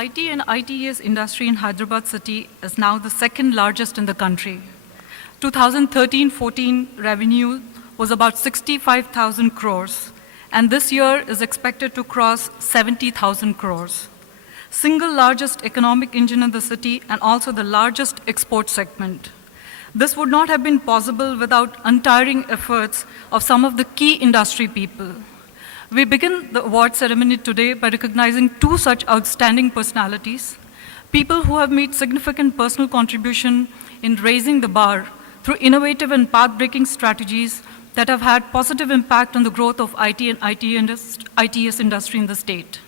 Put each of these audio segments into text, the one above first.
IT and ITES industry in Hyderabad city is now the second largest in the country. 2013-14 revenue was about 65,000 crores, and this year is expected to cross 70,000 crores. Single largest economic engine in the city and also the largest export segment. This would not have been possible without untiring efforts of some of the key industry people. We begin the award ceremony today by recognizing two such outstanding personalities, people who have made significant personal contribution in raising the bar through innovative and path-breaking strategies that have had positive impact on the growth of IT and ITES industry in the state.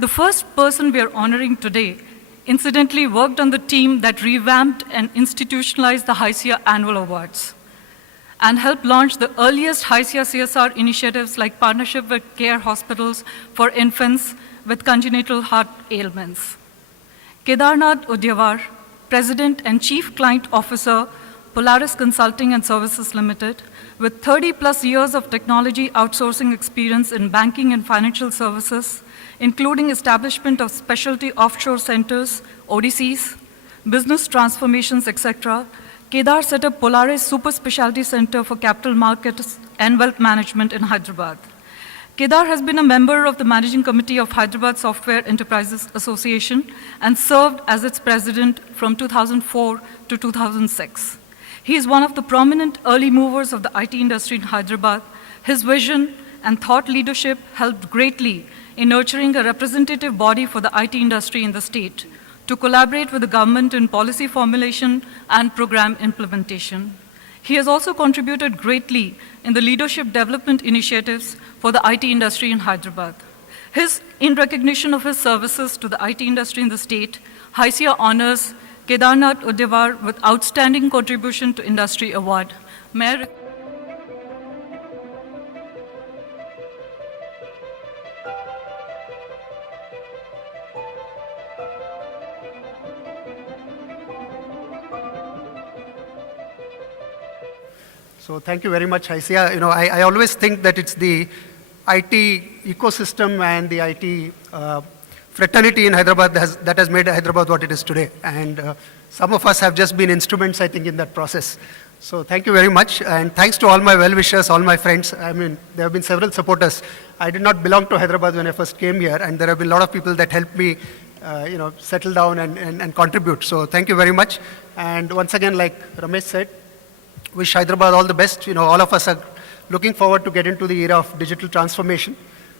The first person we are honoring today incidentally worked on the team that revamped and institutionalized the HYSEA annual awards and helped launch the earliest HYSEA CSR initiatives like partnership with care hospitals for infants with congenital heart ailments. Kedarnath Udyawar, President and Chief Client Officer, Polaris Consulting and Services Limited, with 30+ years of technology outsourcing experience in banking and financial services, including establishment of specialty offshore centers, ODCs, business transformations, etc., Kedar set up Polaris Super Specialty Center for Capital Markets and Wealth Management in Hyderabad. Kedar has been a member of the Managing Committee of Hyderabad Software Enterprises Association and served as its president from 2004 to 2006. He is one of the prominent early movers of the IT industry in Hyderabad. His vision and thought leadership helped greatly in nurturing a representative body for the IT industry in the state to collaborate with the government in policy formulation and program implementation. He has also contributed greatly in the leadership development initiatives for the IT industry in Hyderabad. In recognition of his services to the IT industry in the state, HYSEA honors Kedarnath Udyawar with Outstanding Contribution to Industry Award. May I So thank you very much, HYSEA. I always think that it's the IT ecosystem and the IT fraternity in Hyderabad that has made Hyderabad what it is today. And some of us have just been instruments, I think, in that process. So thank you very much. And thanks to all my well-wishers, all my friends. I mean, there have been several supporters. I did not belong to Hyderabad when I first came here, and there have been a lot of people that helped me settle down and contribute. So thank you very much. And once again, like Ramesh said, wish Hyderabad all the best. All of us are looking forward to get into the era of digital transformation.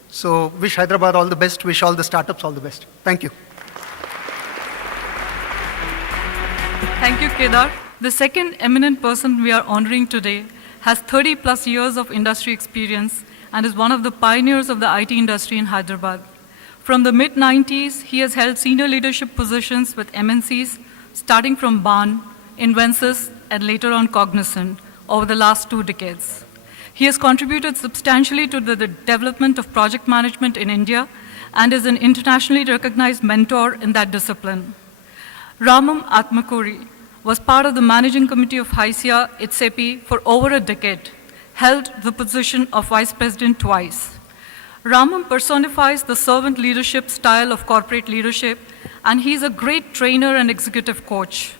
So wish Hyderabad all the best, wish all the startups all the best. Thank you. Thank you, Kedar. The second eminent person we are honoring today has 30+ years of industry experience and is one of the pioneers of the IT industry in Hyderabad. From the mid-90s, he has held senior leadership positions with MNCs, starting from BAN, Invensys, and later on Cognizant over the last 2 decades. He has contributed substantially to the development of project management in India and is an internationally recognized mentor in that discipline. Ramam Atmakuri was part of the Managing Committee of HYSEA HYSEA for over a decade, held the position of Vice President twice. Ramam personifies the servant leadership style of corporate leadership, and he's a great trainer and executive coach.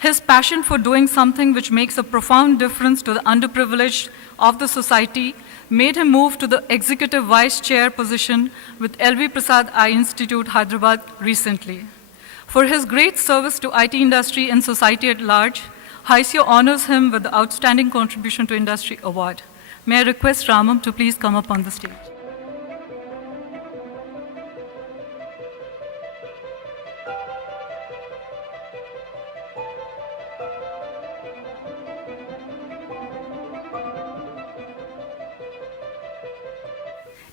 His passion for doing something which makes a profound difference to the underprivileged of the society made him move to the Executive Vice Chair position with L.V. Prasad Eye Institute, Hyderabad recently. For his great service to IT industry and society at large, HYSEA honors him with the Outstanding Contribution to Industry Award. May I request Ramam to please come up on the stage.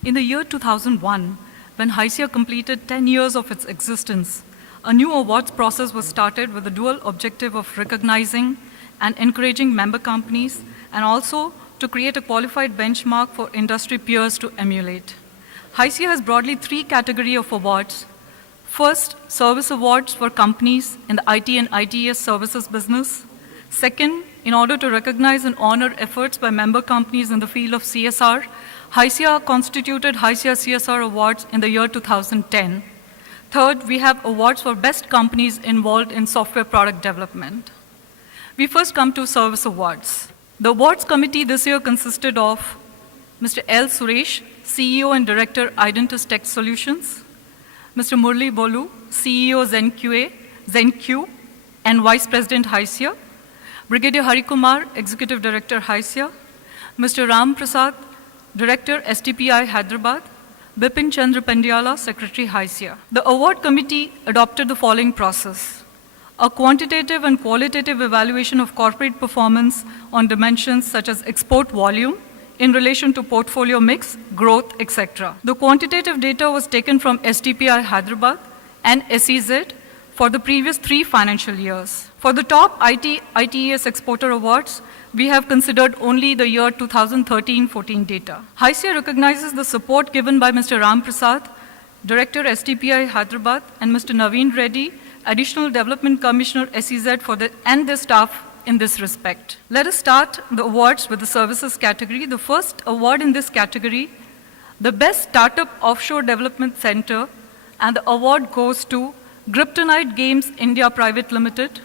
In the year 2001, when HYSEA completed 10 years of its existence, a new awards process was started with the dual objective of recognizing and encouraging member companies and also to create a qualified benchmark for industry peers to emulate. HYSEA has broadly 3 categories of awards. First, service awards for companies in the IT and ITES services business. Second, in order to recognize and honor efforts by member companies in the field of CSR, HYSEA constituted HYSEA CSR Awards in the year 2010. Third, we have awards for best companies involved in software product development. We first come to service awards. The awards committee this year consisted of Mr. L. Suresh, CEO and Director, Identis Tech Solutions, Mr. Murli Bolu, CEO, ZenQ, and Vice President, HYSEA, Brigadier Harikumar, Executive Director, HYSEA, Mr. Ram Prasad, Director, STPI, Hyderabad, Bipin Chandra Pandyala, Secretary, HYSEA. The award committee adopted the following process: a quantitative and qualitative evaluation of corporate performance on dimensions such as export volume in relation to portfolio mix, growth, etc. The quantitative data was taken from STPI Hyderabad and SEZ for the previous 3 financial years. For the top ITES exporter awards, we have considered only the year 2013-14 data. HYSEA recognizes the support given by Mr. Ram Prasad, Director, STPI Hyderabad, and Mr. Naveen Reddy, Additional Development Commissioner, SEZ, and their staff in this respect. Let us start the awards with the services category. The first award in this category, the Best Startup Offshore Development Center, and the award goes to Kryptonite Games India Private Limited.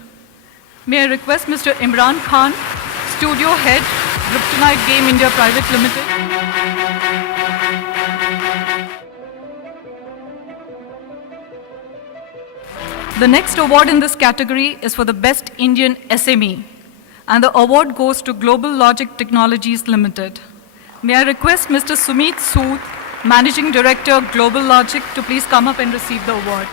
May I request Mr. Imran Khan, Studio Head, Kryptonite Game India Private Limited. The next award in this category is for the Best Indian SME, and the award goes to Global Logic Technologies Limited. May I request Mr. Sumit Sood, Managing Director, Global Logic, to please come up and receive the award.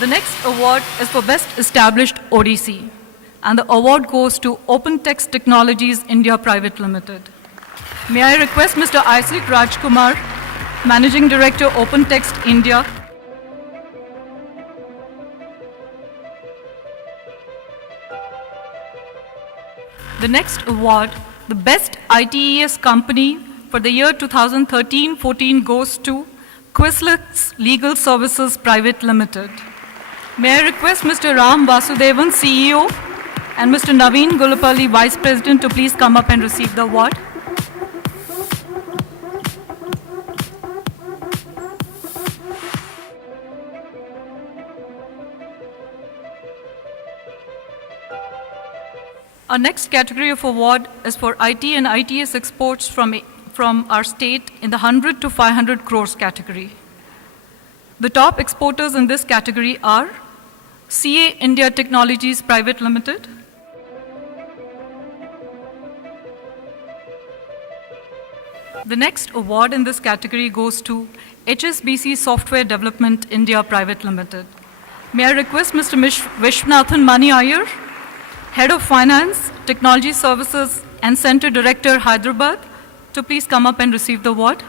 The next award is for Best Established ODC, and the award goes to Open Text Technologies India Private Limited. May I request Mr. Isaac Rajkumar, Managing Director, Open Text India. The next award, the Best ITES Company for the year 2013-14, goes to Quizlets Legal Services Private Limited. May I request Mr. Ram Vasudevan, CEO, and Mr. Naveen Gulapalli, Vice President, to please come up and receive the award. Our next category of award is for IT and ITS exports from our state in the 100 to 500 crores category. The top exporters in this category are CA India Technologies Private Limited, the next award in this category goes to HSBC Software Development India Private Limited. May I request Mr. Vishwanathan Mani Iyer, Head of Finance, Technology Services and Center Director, Hyderabad, to please come up and receive the award.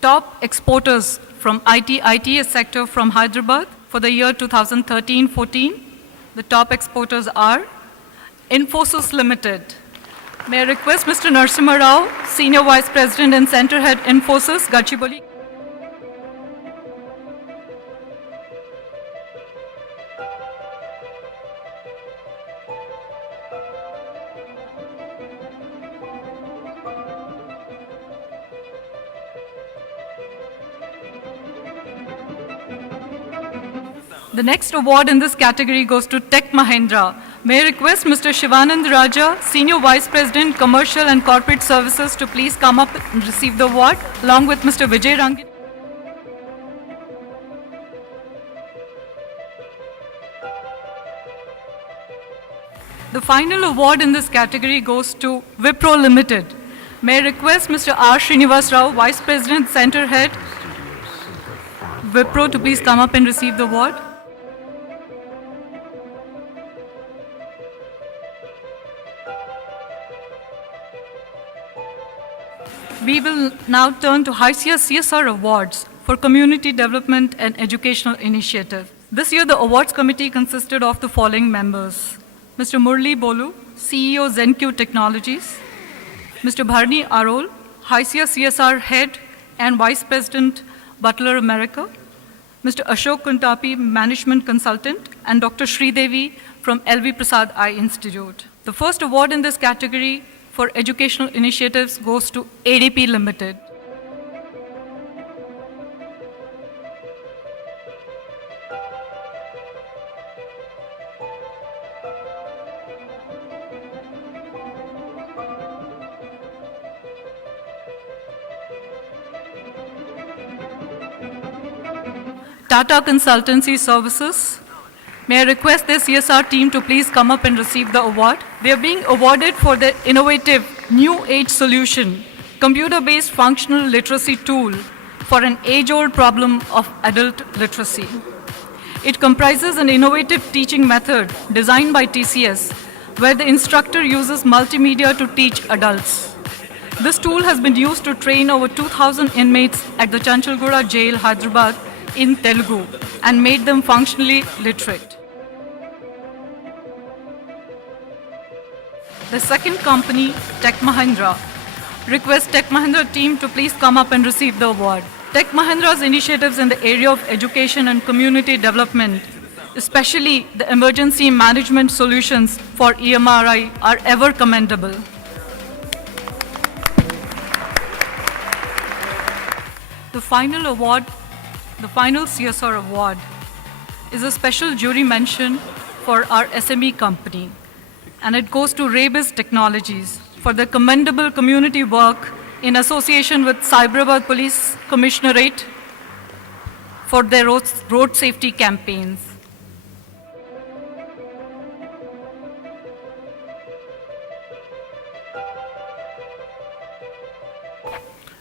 Top exporters from ITES sector from Hyderabad for the year 2013-14. The top exporters are Infosys Limited. May I request Mr. Narasimha Rao, Senior Vice President and Center Head, Infosys, Gachibowli. The next award in this category goes to Tech Mahindra. May I request Mr. Shivanand Raja, Senior Vice President, Commercial and Corporate Services, to please come up and receive the award, along with Mr. Vijay Rangit. The final award in this category goes to Wipro Limited. May I request Mr. R. Srinivas Rao, Vice President, Center Head, Wipro, to please come up and receive the award. We will now turn to HYSEA CSR Awards for Community Development and Educational Initiative. This year, the awards committee consisted of the following members: Mr. Murli Bolu, CEO, ZenQ Technologies; Mr. Bharani Arol, HYSEA CSR Head and Vice President, Butler America, Mr. Ashok Kuntapi, Management Consultant, and Dr. Sridevi from LV Prasad Eye Institute. The first award in this category for educational initiatives goes to ADP Limited. Tata Consultancy Services. May I request the CSR team to please come up and receive the award. They are being awarded for their innovative new age solution, computer-based functional literacy tool for an age-old problem of adult literacy. It comprises an innovative teaching method designed by TCS, where the instructor uses multimedia to teach adults. This tool has been used to train over 2,000 inmates at the Chanchalgura Jail, Hyderabad, in Telugu and made them functionally literate. The second company, Tech Mahindra. Request Tech Mahindra team to please come up and receive the award. Tech Mahindra's initiatives in the area of education and community development, especially the emergency management solutions for EMRI, are ever commendable. The final award, the final CSR award, is a special jury mention for our SME company, and it goes to Rabiz Technologies for their commendable community work in association with Hyderabad Police Commissionerate for their road safety campaigns.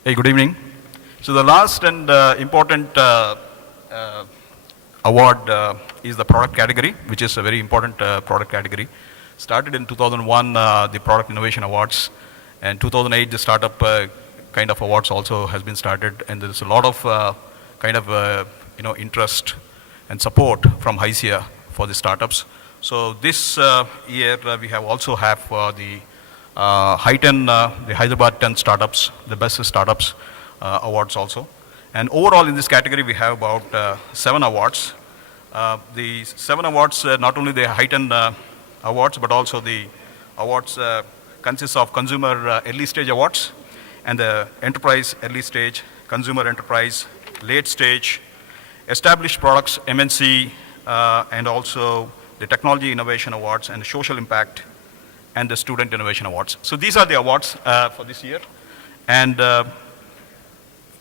Hey, good evening. So the last and important award is the product category, which is a very important product category. Started in 2001, the Product Innovation Awards, and 2008, the Startup kind of awards also has been started, and there's a lot of interest and support from HYSEA for the startups. So this year, we have also have the the Hyderabad 10 startups, the best startups awards also. And overall in this category, we have about 7 awards. The 7 awards, not only the heightened awards, but also the awards consist of consumer early stage awards and the enterprise early stage, consumer enterprise, late stage, established products, MNC, and also the technology innovation awards and the social impact and the student innovation awards. So these are the awards for this year. And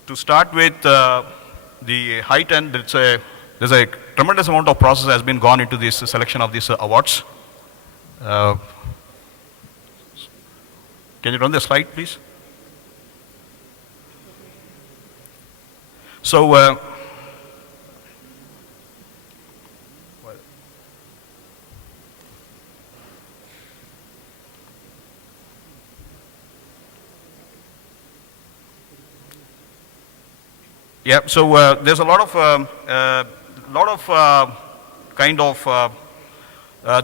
to start with the height end, there's a tremendous amount of process has been gone into this selection of these awards. Can you run the slide, please? So, yeah, so there's a lot of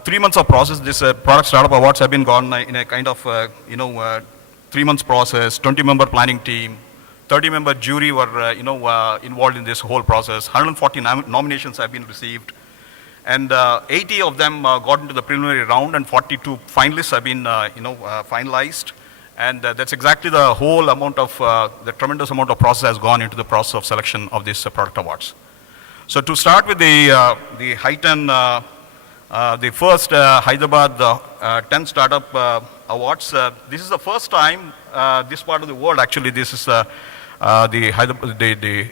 3 months of process. This product startup awards have been gone in a kind of 3 months process. 20-member planning team, 30-member jury were involved in this whole process. 140 nominations have been received, and 80 of them got into the preliminary round, and 42 finalists have been finalized. And that's exactly the whole amount of, the tremendous amount of process has gone into the process of selection of these product awards. So to start with the heightened, the first Hyderabad 10 Startup Awards, this is the first time this part of the world, actually, this is the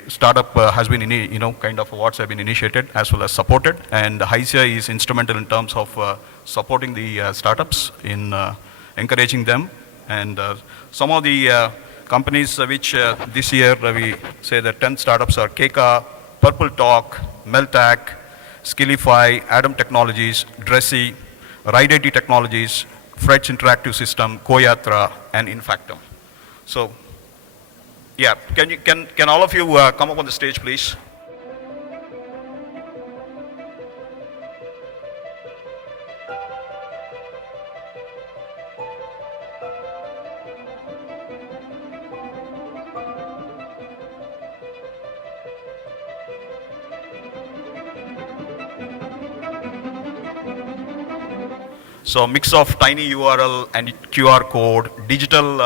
startup has been, kind of awards have been initiated as well as supported. And HYSEA is instrumental in terms of supporting the startups in encouraging them. And some of the companies which this year we say the 10 startups are Keka, Purple Talk, Meltac, Skillify, Adam Technologies, Dressy, Ride IT Technologies, Fretch Interactive System, Koyatra, and Infactum. So, yeah, can all of you come up on the stage, please? So mix of tiny URL and QR code, digital,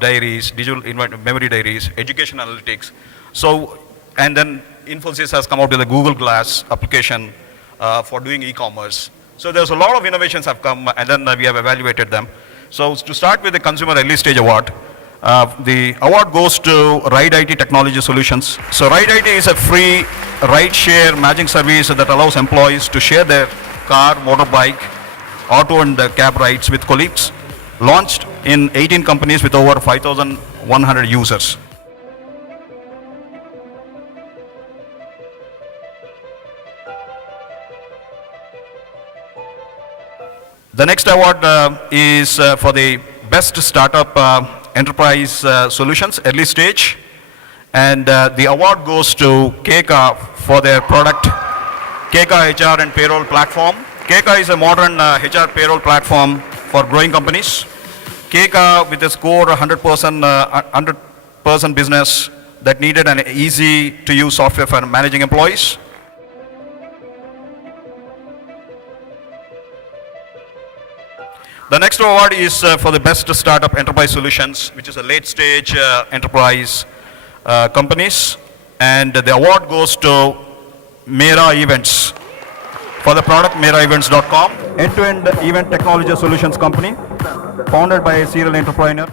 diaries, digital memory diaries, education analytics. So, and then Infosys has come out with a Google Glass application for doing e-commerce. So there's a lot of innovations have come, and then we have evaluated them. So to start with the Consumer Early Stage Award, the award goes to Ride IT Technology Solutions. So Ride IT is a free ride-share matching service that allows employees to share their car, motorbike, auto and cab rides with colleagues, launched in 18 companies with over 5,100 users. The next award is for the Best Startup Enterprise Solutions, Early Stage. And the award goes to KEKA for their product, KEKA HR and Payroll Platform. KEKA is a modern HR payroll platform for growing companies. KEKA with its core 100% business that needed an easy to use software for managing employees. The next award is for the Best Startup Enterprise Solutions, which is a late stage enterprise companies. And the award goes to Mera Events for the product meraevents.com, end-to-end event technology solutions company, founded by a serial entrepreneur.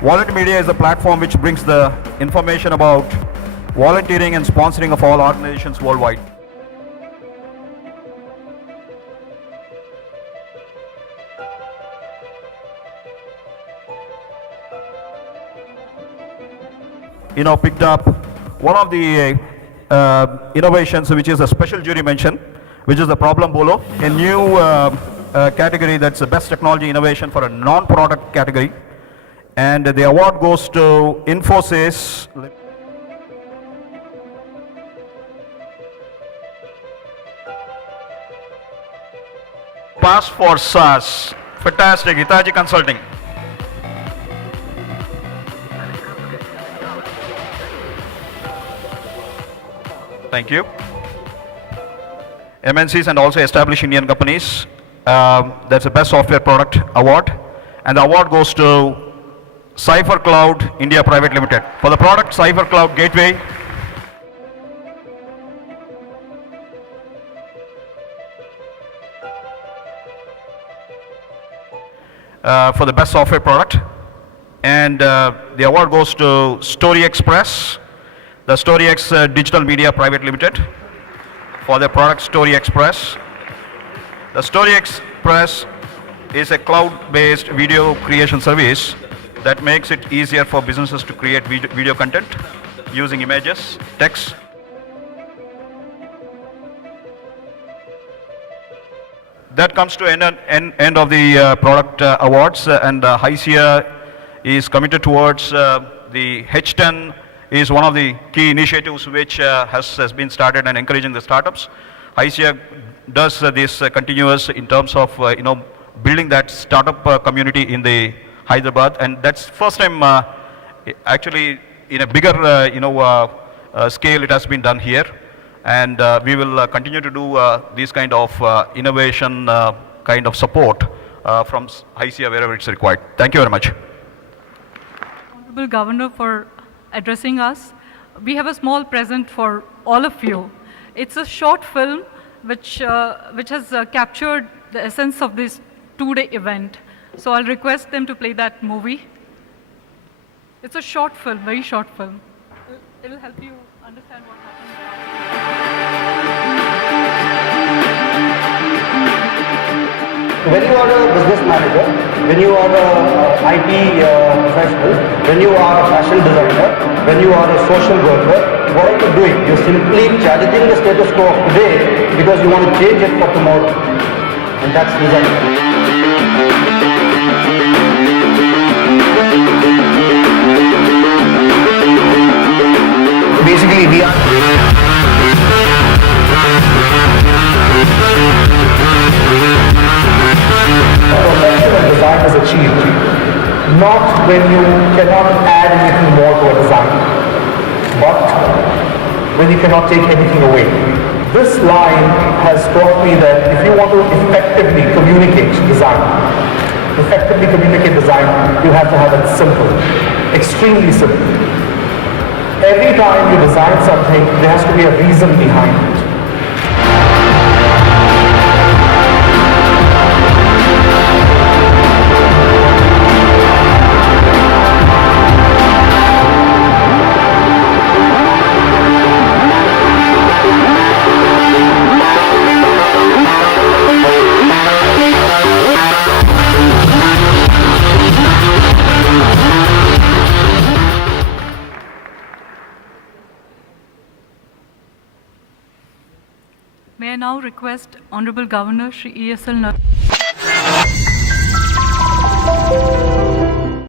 Volunteer Media is a platform which brings the information about volunteering and sponsoring of all organizations worldwide. Picked up one of the innovations, which is a special jury mention, which is the Problem Bolo, a new category that's the best technology innovation for a non-product category. And the award goes to Infosys. Pass for SaaS. Fantastic. Hitachi Consulting. Thank you. MNCs and also established Indian companies. That's the Best Software Product Award. And the award goes to Cypher Cloud India Private Limited. For the product Cypher Cloud Gateway. For the best software product. And the award goes to Story Express, the StoryX Digital Media Private Limited, for the product Story Express. The Story Express is a cloud-based video creation service that makes it easier for businesses to create video content using images, text. That comes to end of the product awards, and HYSEA is committed towards the H10 is one of the key initiatives which has been started and encouraging the startups. HYSEA does this continuous in terms of building that startup community in the Hyderabad, and that's first time actually in a bigger scale it has been done here, and we will continue to do these kind of innovation kind of support from HYSEA wherever it's required. Thank you very much. Honorable Governor, for addressing us. We have a small present for all of you. It's a short film which has captured the essence of this two-day event. So I'll request them to play that movie. It's a short film, very short film. It'll help you understand what happened. When you are a business manager, when you are a IT professional, when you are a fashion designer, when you are a social worker, what are you doing? You're simply challenging the status quo of today because you want to change it for tomorrow. And that's design. Basically, we are perfection of design is achieved not when you cannot add anything more to a design, but when you cannot take anything away. This line has taught me that if you want to effectively communicate design, you have to have it simple, extremely simple. Every time you design something, there has to be a reason behind it. May I now request Honorable Governor Shri ESL